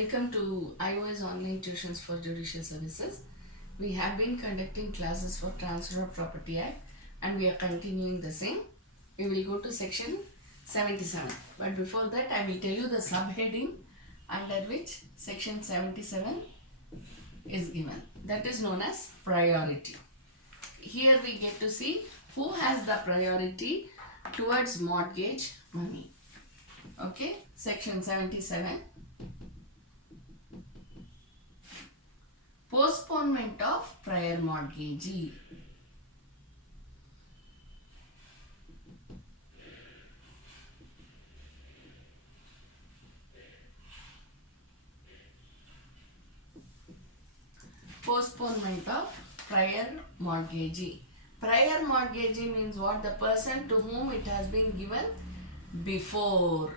Welcome to iOS Online Tuitions for Judicial Services. We have been conducting classes for Transfer of Property Act and we are continuing the same. We will go to section 77. But before that, I will tell you the subheading under which section 77 is given. That is known as priority. Here we get to see who has the priority towards mortgage money. Okay, section 77. Postponement of prior mortgagee. Postponement of prior mortgagee. Prior mortgagee means what? The person to whom it has been given before.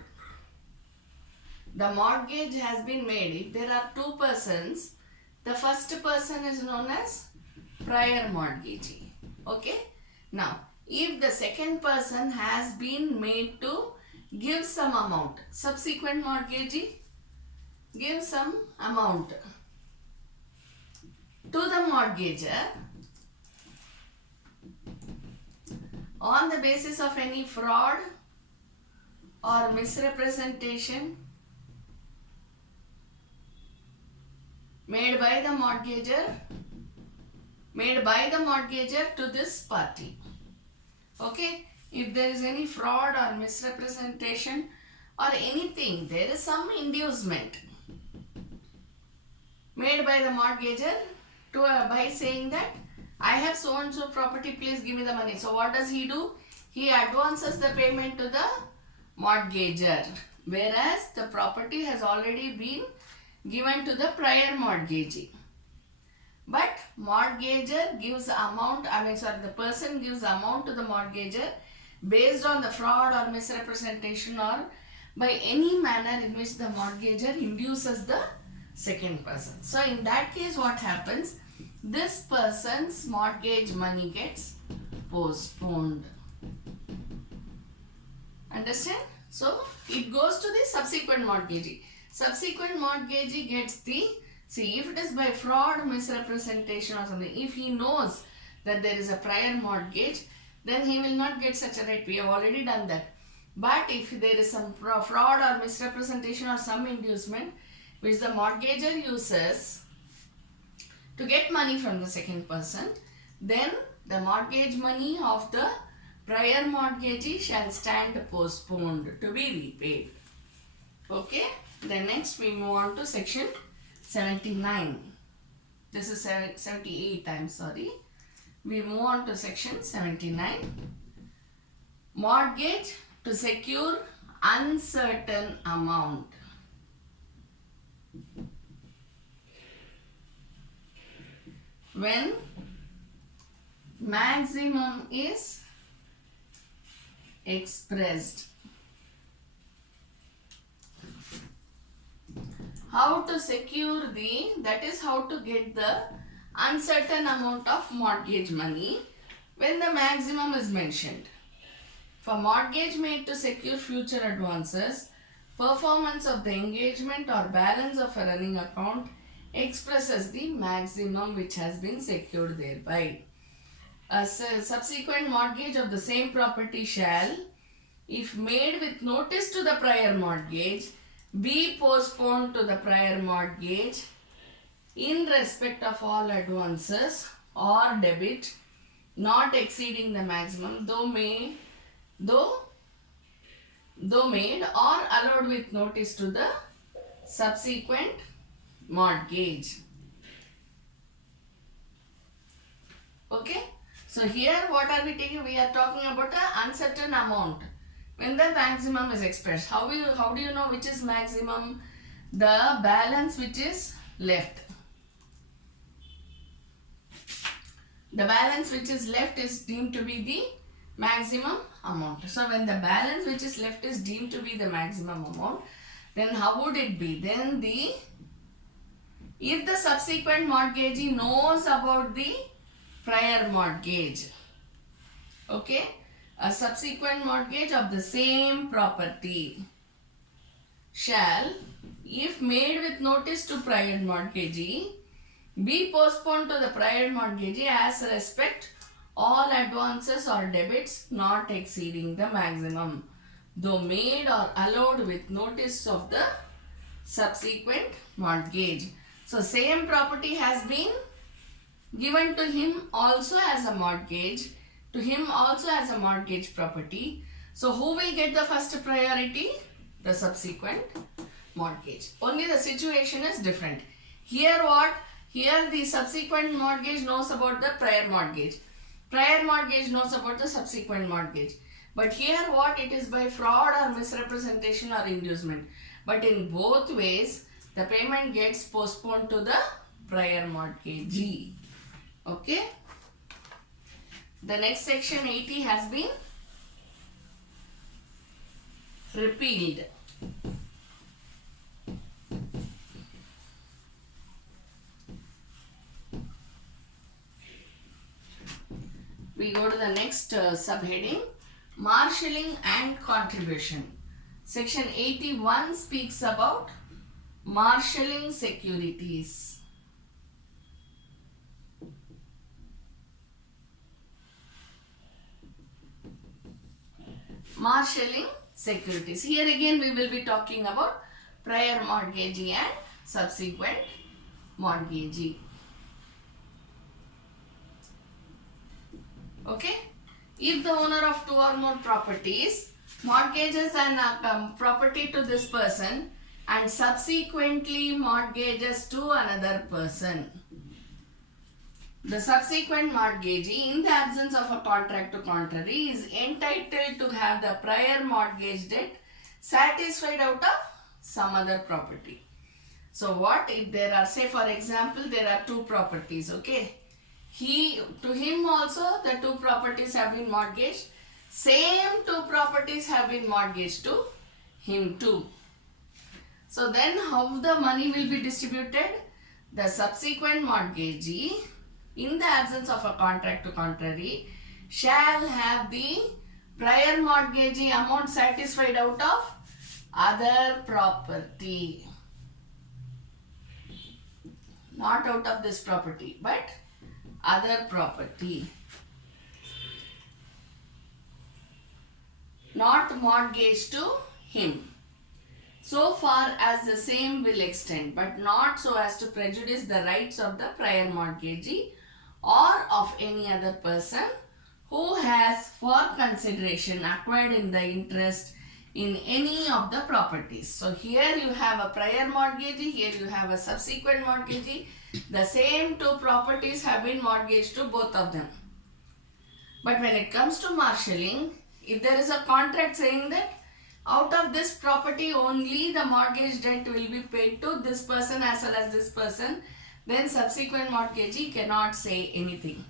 The mortgage has been made. If there are two persons, the first person is known as prior mortgagee. Okay. Now, if the second person has been made to give some amount, subsequent mortgagee gives some amount to the mortgager on the basis of any fraud or misrepresentation made by the mortgager to this party. Okay, if there is any fraud or misrepresentation or anything, there is some inducement made by the mortgager to by saying that I have so and so property, please give me the money. So what does he do? He advances the payment to the mortgager, whereas the property has already been given to the prior mortgagee. But mortgager gives amount, the person gives amount to the mortgager based on the fraud or misrepresentation or by any manner in which the mortgager induces the second person. So in that case, what happens? This person's mortgage money gets postponed. Understand? So it goes to the subsequent mortgagee. Subsequent mortgagee gets the, see, if it is by fraud, misrepresentation or something, if he knows that there is a prior mortgage, then he will not get such a right. We have already done that. But if there is some fraud or misrepresentation or some inducement which the mortgager uses to get money from the second person, then the mortgage money of the prior mortgagee shall stand postponed to be repaid. Okay. Then next we move on to section 79. This is 78, I'm sorry. We move on to section 79. Mortgage to secure uncertain amount. When maximum is expressed. How to secure that is how to get the uncertain amount of mortgage money when the maximum is mentioned. For mortgage made to secure future advances, performance of the engagement or balance of a running account expresses the maximum which has been secured thereby. A subsequent mortgage of the same property shall, if made with notice to the prior mortgage, be postponed to the prior mortgage in respect of all advances or debit not exceeding the maximum, though made or allowed with notice to the subsequent mortgage. Okay. So here what are we taking? We are talking about an uncertain amount. When the maximum is expressed, how do you know which is maximum? The balance which is left. The balance which is left is deemed to be the maximum amount. So when the balance which is left is deemed to be the maximum amount, then how would it be? Then if the subsequent mortgagee knows about the prior mortgage, okay, a subsequent mortgage of the same property shall, if made with notice to prior mortgagee, be postponed to the prior mortgagee as respect all advances or debits not exceeding the maximum, though made or allowed with notice of the subsequent mortgage. So same property has been given to him also as a mortgage, to him also as a mortgage property. So who will get the first priority? The subsequent mortgage. Only the situation is different. Here what? Here the subsequent mortgage knows about the prior mortgage. Prior mortgage knows about the subsequent mortgage. But here what? It is by fraud or misrepresentation or inducement. But in both ways, the payment gets postponed to the prior mortgagee. Okay? The next section 80 has been repealed. We go to the next subheading, marshalling and contribution. Section 81 speaks about marshalling securities. Marshalling securities. Here again we will be talking about prior mortgagee and subsequent mortgagee. Okay? If the owner of two or more properties mortgages an property to this person and subsequently mortgages to another person, the subsequent mortgagee, in the absence of a contract to contrary, is entitled to have the prior mortgage debt satisfied out of some other property. So what if there are, say for example, there are two properties, okay? To him also the two properties have been mortgaged. Same two properties have been mortgaged to him too. So then how the money will be distributed? The subsequent mortgagee, in the absence of a contract to contrary, shall have the prior mortgagee amount satisfied out of other property. Not out of this property, but other property. Not mortgaged to him, so far as the same will extend, but not so as to prejudice the rights of the prior mortgagee or of any other person who has for consideration acquired in the interest in any of the properties. So here you have a prior mortgagee, here you have a subsequent mortgagee. The same two properties have been mortgaged to both of them. But when it comes to marshalling, if there is a contract saying that out of this property only the mortgage debt will be paid to this person as well as this person, then subsequent mortgagee cannot say anything.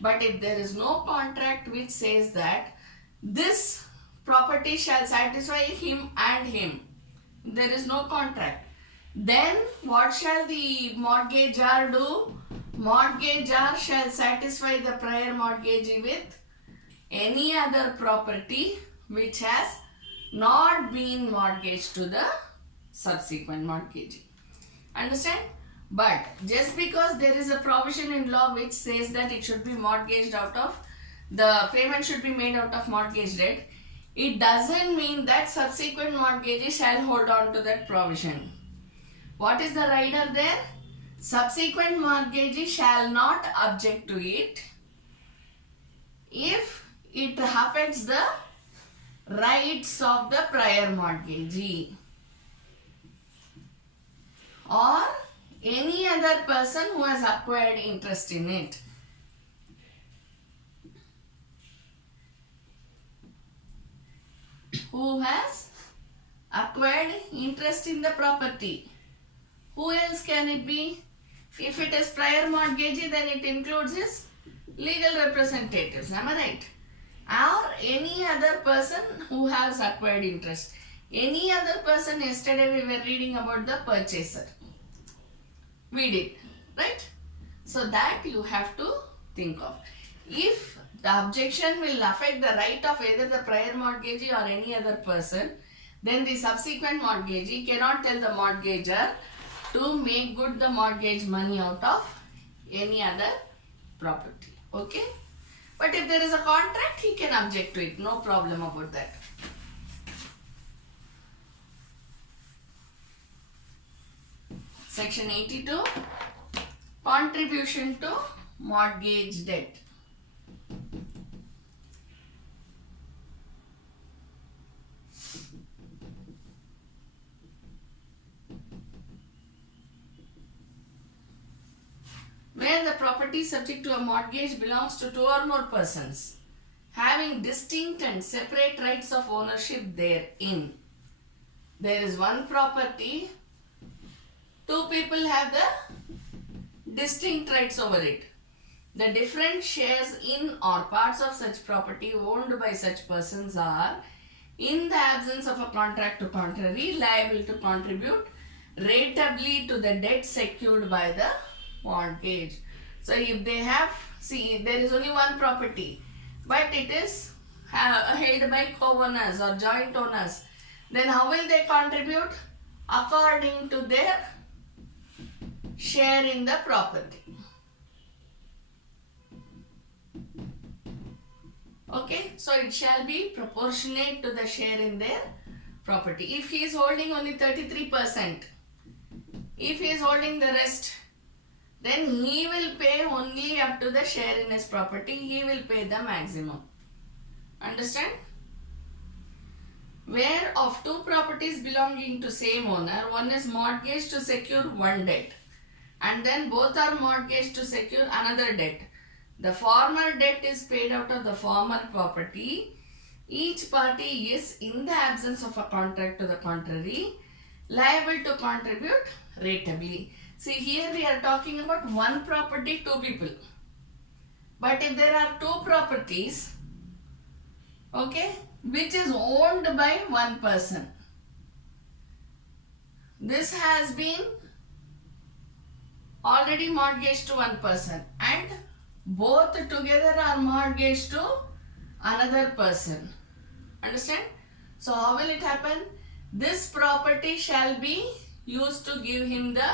But if there is no contract which says that this property shall satisfy him and him, there is no contract, then what shall the mortgagor do? Mortgagor shall satisfy the prior mortgagee with any other property which has not been mortgaged to the subsequent mortgagee. Understand? But just because there is a provision in law which says that it should be mortgaged out of, the payment should be made out of mortgage debt, it doesn't mean that subsequent mortgagee shall hold on to that provision. What is the rider there? Subsequent mortgagee shall not object to it if it affects the rights of the prior mortgagee or any other person who has acquired interest in it. Who has acquired interest in the property. Who else can it be? If it is prior mortgagee, then it includes his legal representatives. Am I right? Or any other person who has acquired interest. Any other person, yesterday we were reading about the purchaser. We did, right? So that you have to think of. If the objection will affect the right of either the prior mortgagee or any other person, then the subsequent mortgagee cannot tell the mortgager to make good the mortgage money out of any other property. Okay? But if there is a contract, he can object to it. No problem about that. Section 82, contribution to mortgage debt. Where the property subject to a mortgage belongs to two or more persons having distinct and separate rights of ownership therein. There is one property, two people have the distinct rights over it. The different shares in or parts of such property owned by such persons are, in the absence of a contract to contrary, liable to contribute rateably to the debt secured by the mortgage. So if they have, see, there is only one property, but it is held by co-owners or joint owners, then how will they contribute? According to their share in the property. Okay, so it shall be proportionate to the share in their property. If he is holding only 33%, if he is holding the rest, then he will pay only up to the share in his property. He will pay the maximum. Understand? Where of two properties belonging to same owner, one is mortgaged to secure one debt, and then both are mortgaged to secure another debt. The former debt is paid out of the former property. Each party is, in the absence of a contract to the contrary, liable to contribute rateably. See, here we are talking about one property, two people. But if there are two properties, okay, which is owned by one person, this has been already mortgaged to one person and both together are mortgaged to another person. Understand? So how will it happen? This property shall be used to give him the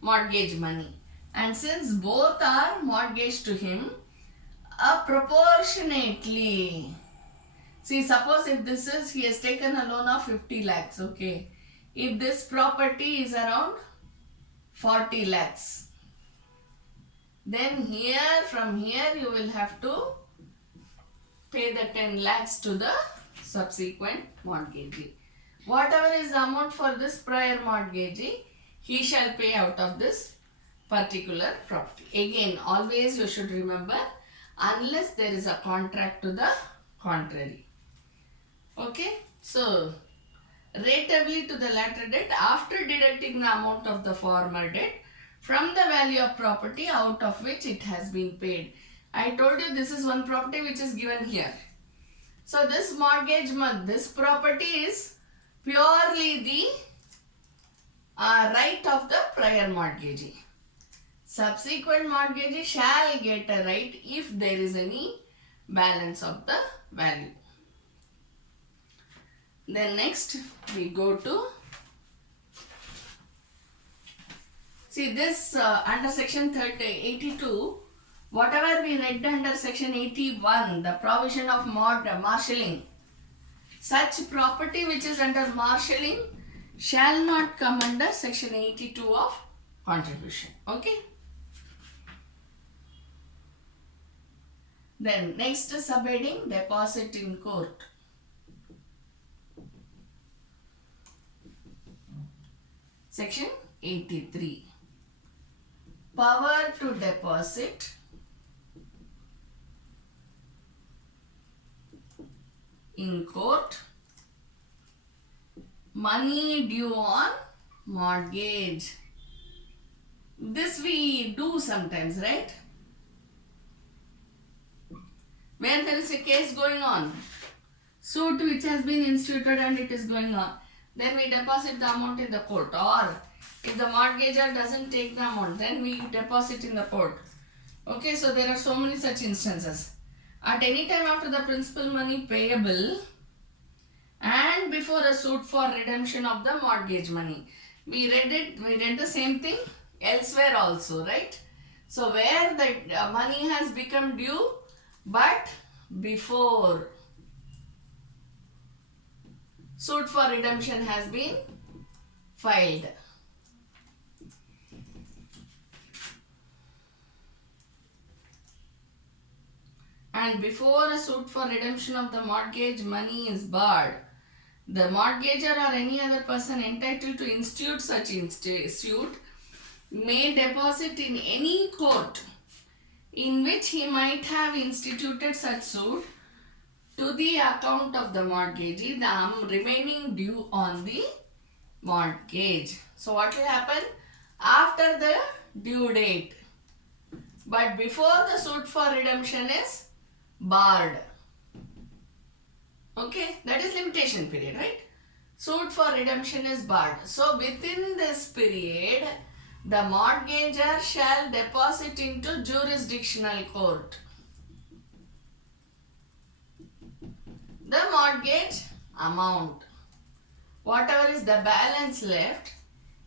mortgage money, and since both are mortgaged to him, proportionately. See, suppose if this is, he has taken a loan of 50 lakhs, okay. If this property is around 40 lakhs, then here, from here you will have to pay the 10 lakhs to the subsequent mortgagee. Whatever is the amount for this prior mortgagee, he shall pay out of this particular property. Again, always you should remember, unless there is a contract to the contrary. Okay, so rateably to the latter debt after deducting the amount of the former debt from the value of property out of which it has been paid. I told you this is one property which is given here. So this mortgage, this property is purely the right of the prior mortgagee. Subsequent mortgagee shall get a right if there is any balance of the value. Then next we go to, see this under section 82, whatever we read under section 81, the provision of marshalling, such property which is under marshalling shall not come under section 82 of contribution. Okay. Then next is subheading deposit in court. Section 83. Power to deposit in court money due on mortgage. This we do sometimes, right? Where there is a case going on, suit which has been instituted and it is going on, then we deposit the amount in the court, or if the mortgagor doesn't take the amount, then we deposit in the court. Okay, so there are so many such instances. At any time after the principal money payable and before a suit for redemption of the mortgage money. We read the same thing elsewhere also, right? So where the money has become due, but before suit for redemption has been filed. And before a suit for redemption of the mortgage money is barred, the mortgagor or any other person entitled to institute such suit may deposit in any court in which he might have instituted such suit to the account of the mortgagee the remaining due on the mortgage. So what will happen? After the due date, but before the suit for redemption is barred. Okay, that is limitation period, right? Suit for redemption is barred. So within this period, the mortgagor shall deposit into jurisdictional court the mortgage amount. Whatever is the balance left,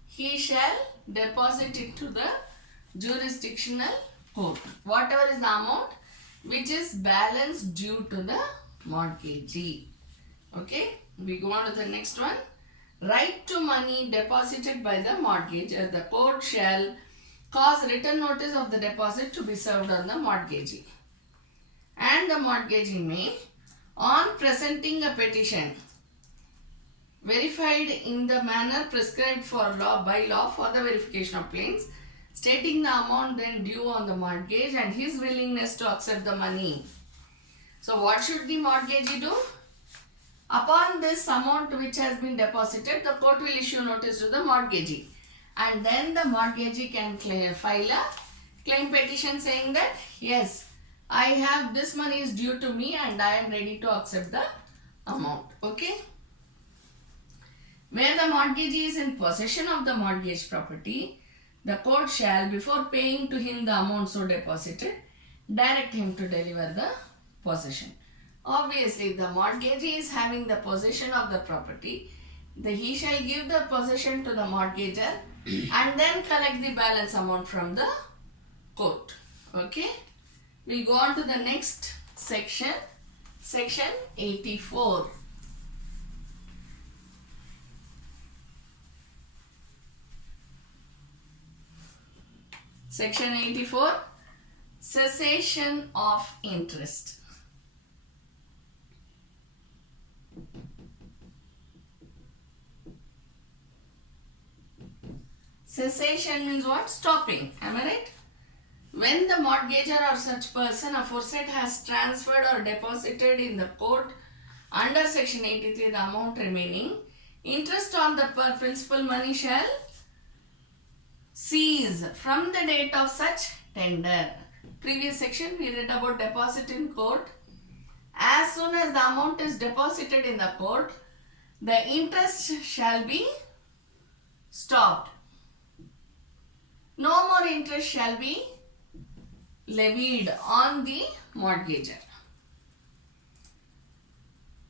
he shall deposit it to the jurisdictional court. Whatever is the amount which is balance due to the mortgagee. Okay, we go on to the next one. Right to money deposited by the mortgagor. The court shall cause written notice of the deposit to be served on the mortgagee. And the mortgagee may, on presenting a petition verified in the manner prescribed by law for the verification of claims, stating the amount then due on the mortgage and his willingness to accept the money. So what should the mortgagee do? Upon this amount which has been deposited, the court will issue notice to the mortgagee, and then the mortgagee can file a claim petition saying that yes, I have this money is due to me and I am ready to accept the amount. Okay. Where the mortgagee is in possession of the mortgage property, the court shall, before paying to him the amount so deposited, direct him to deliver the possession. Obviously, if the mortgagee is having the possession of the property, he shall give the possession to the mortgagor and then collect the balance amount from the court. Okay. We go on to the next section, section 84. Section 84, cessation of interest. Cessation means what? Stopping. Am I right? When the mortgagor or such person aforesaid has transferred or deposited in the court under section 83 the amount remaining, interest on the principal money shall cease from the date of such tender. Previous section we read about deposit in court. As soon as the amount is deposited in the court, the interest shall be stopped. No more interest shall be levied on the mortgagor.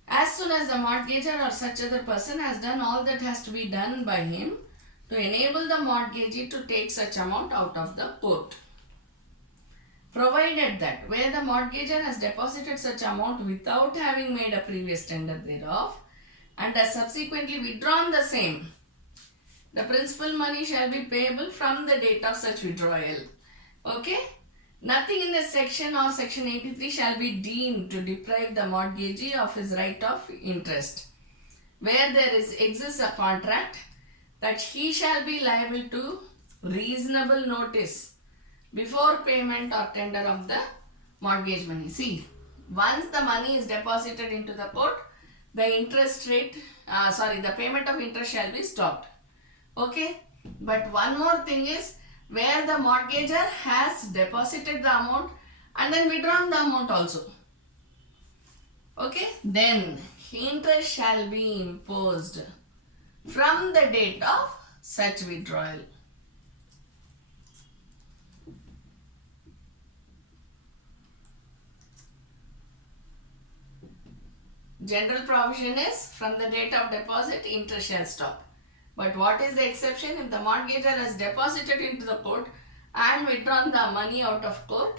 As soon as the mortgagor or such other person has done all that has to be done by him to enable the mortgagee to take such amount out of the court. Provided that where the mortgagor has deposited such amount without having made a previous tender thereof and has subsequently withdrawn the same, the principal money shall be payable from the date of such withdrawal. Okay? Nothing in this section or section 83 shall be deemed to deprive the mortgagee of his right of interest. Where there exists a contract, that he shall be liable to reasonable notice before payment or tender of the mortgage money. See, once the money is deposited into the court, the interest rate, the payment of interest shall be stopped. Okay, but one more thing is where the mortgagor has deposited the amount and then withdrawn the amount also. Okay, then interest shall be imposed from the date of such withdrawal. General provision is from the date of deposit, interest shall stop. But what is the exception? If the mortgagor has deposited into the court and withdrawn the money out of court,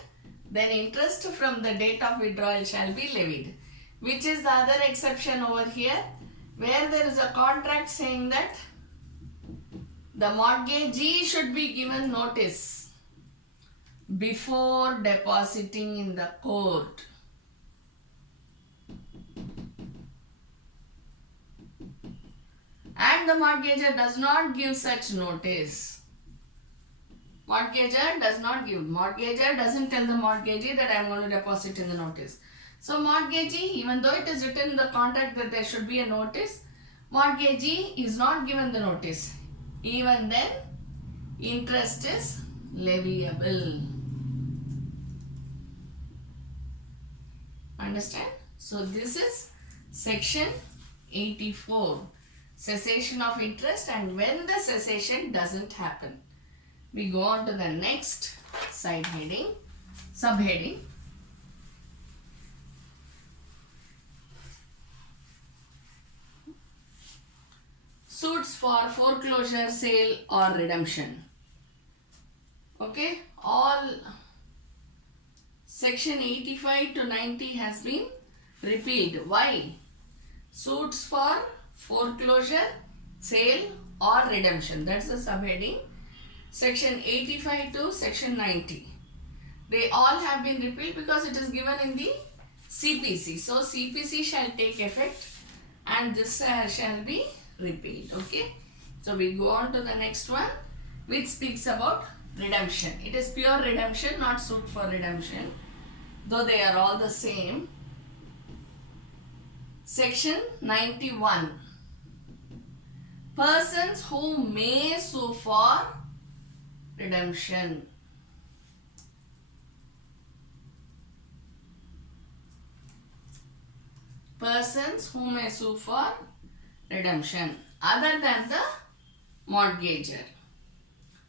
then interest from the date of withdrawal shall be levied. Which is the other exception over here? Where there is a contract saying that the mortgagee should be given notice before depositing in the court. And the mortgagor does not give such notice. Mortgagor does not give. Mortgagor doesn't tell the mortgagee that I am going to deposit in the notice. So mortgagee, even though it is written in the contract that there should be a notice, mortgagee is not given the notice. Even then, interest is leviable. Understand? So this is section 84. Cessation of interest and when the cessation doesn't happen. We go on to the next subheading. Suits for foreclosure, sale or redemption. Okay, all section 85 to 90 has been repealed. Why? Suits for foreclosure, sale or redemption. That's the subheading. Section 85 to section 90. They all have been repealed because it is given in the CPC. So CPC shall take effect and this shall be repealed. Okay. So we go on to the next one which speaks about redemption. It is pure redemption, not suit for redemption, though they are all the same. Section 91. Persons who may sue for redemption. Persons who may sue for redemption other than the mortgagor.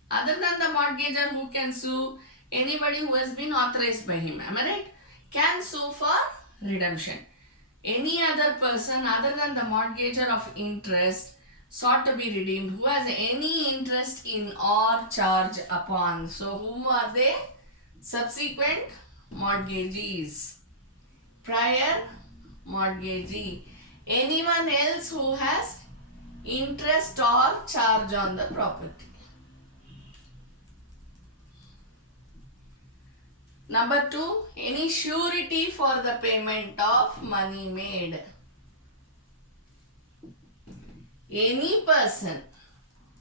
Other than the mortgagor, who can sue? Anybody who has been authorized by him. Am I right? Can sue for redemption. Any other person other than the mortgagor of interest sought to be redeemed who has any interest in or charge upon. So whom are they? Subsequent mortgagees. Prior mortgagee. Anyone else who has interest or charge on the property. Number 2, any surety for the payment of money made. Any person,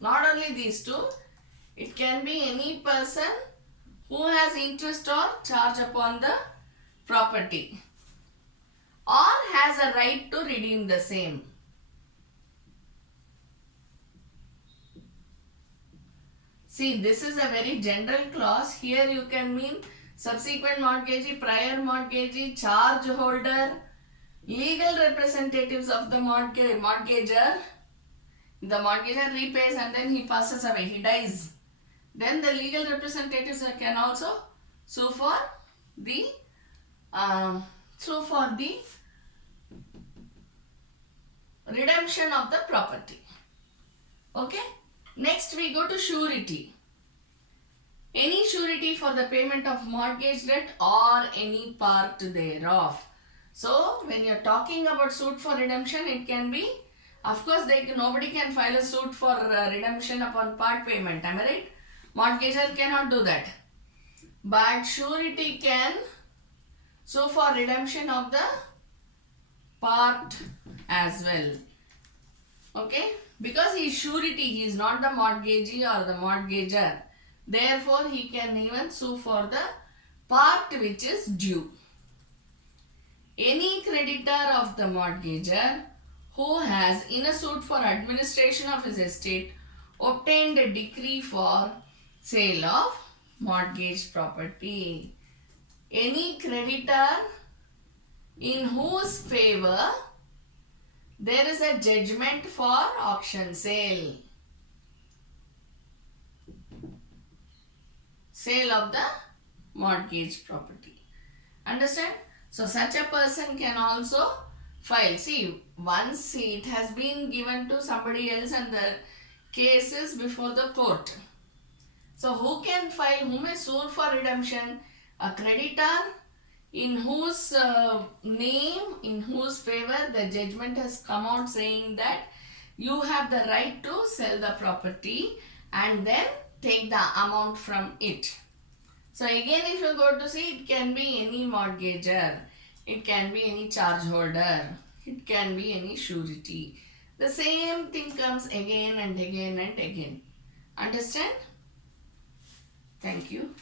not only these two, it can be any person who has interest or charge upon the property or has a right to redeem the same. See, this is a very general clause. Here you can mean subsequent mortgagee, prior mortgagee, charge holder, legal representatives of the mortgagor. The mortgagor repays and then he passes away, he dies. Then the legal representatives can also sue for the redemption of the property. Okay. Next we go to surety. Any surety for the payment of mortgage debt or any part thereof. So when you are talking about suit for redemption, it can be, of course, nobody can file a suit for redemption upon part payment. Am I right? Mortgagor cannot do that. But surety can sue for redemption of the part as well. Okay? Because he is surety, he is not the mortgagee or the mortgagor. Therefore, he can even sue for the part which is due. Any creditor of the mortgagor who has, in a suit for administration of his estate, obtained a decree for sale of mortgage property. Any creditor in whose favor there is a judgment for auction sale. Sale of the mortgage property. Understand? So such a person can also file. See, once it has been given to somebody else and the case is before the court. So who can file, who may sue for redemption? A creditor in whose name, in whose favor the judgment has come out saying that you have the right to sell the property and then take the amount from it. So again, if you go to see, it can be any mortgager, it can be any charge holder, it can be any surety. The same thing comes again and again and again. Understand? Thank you.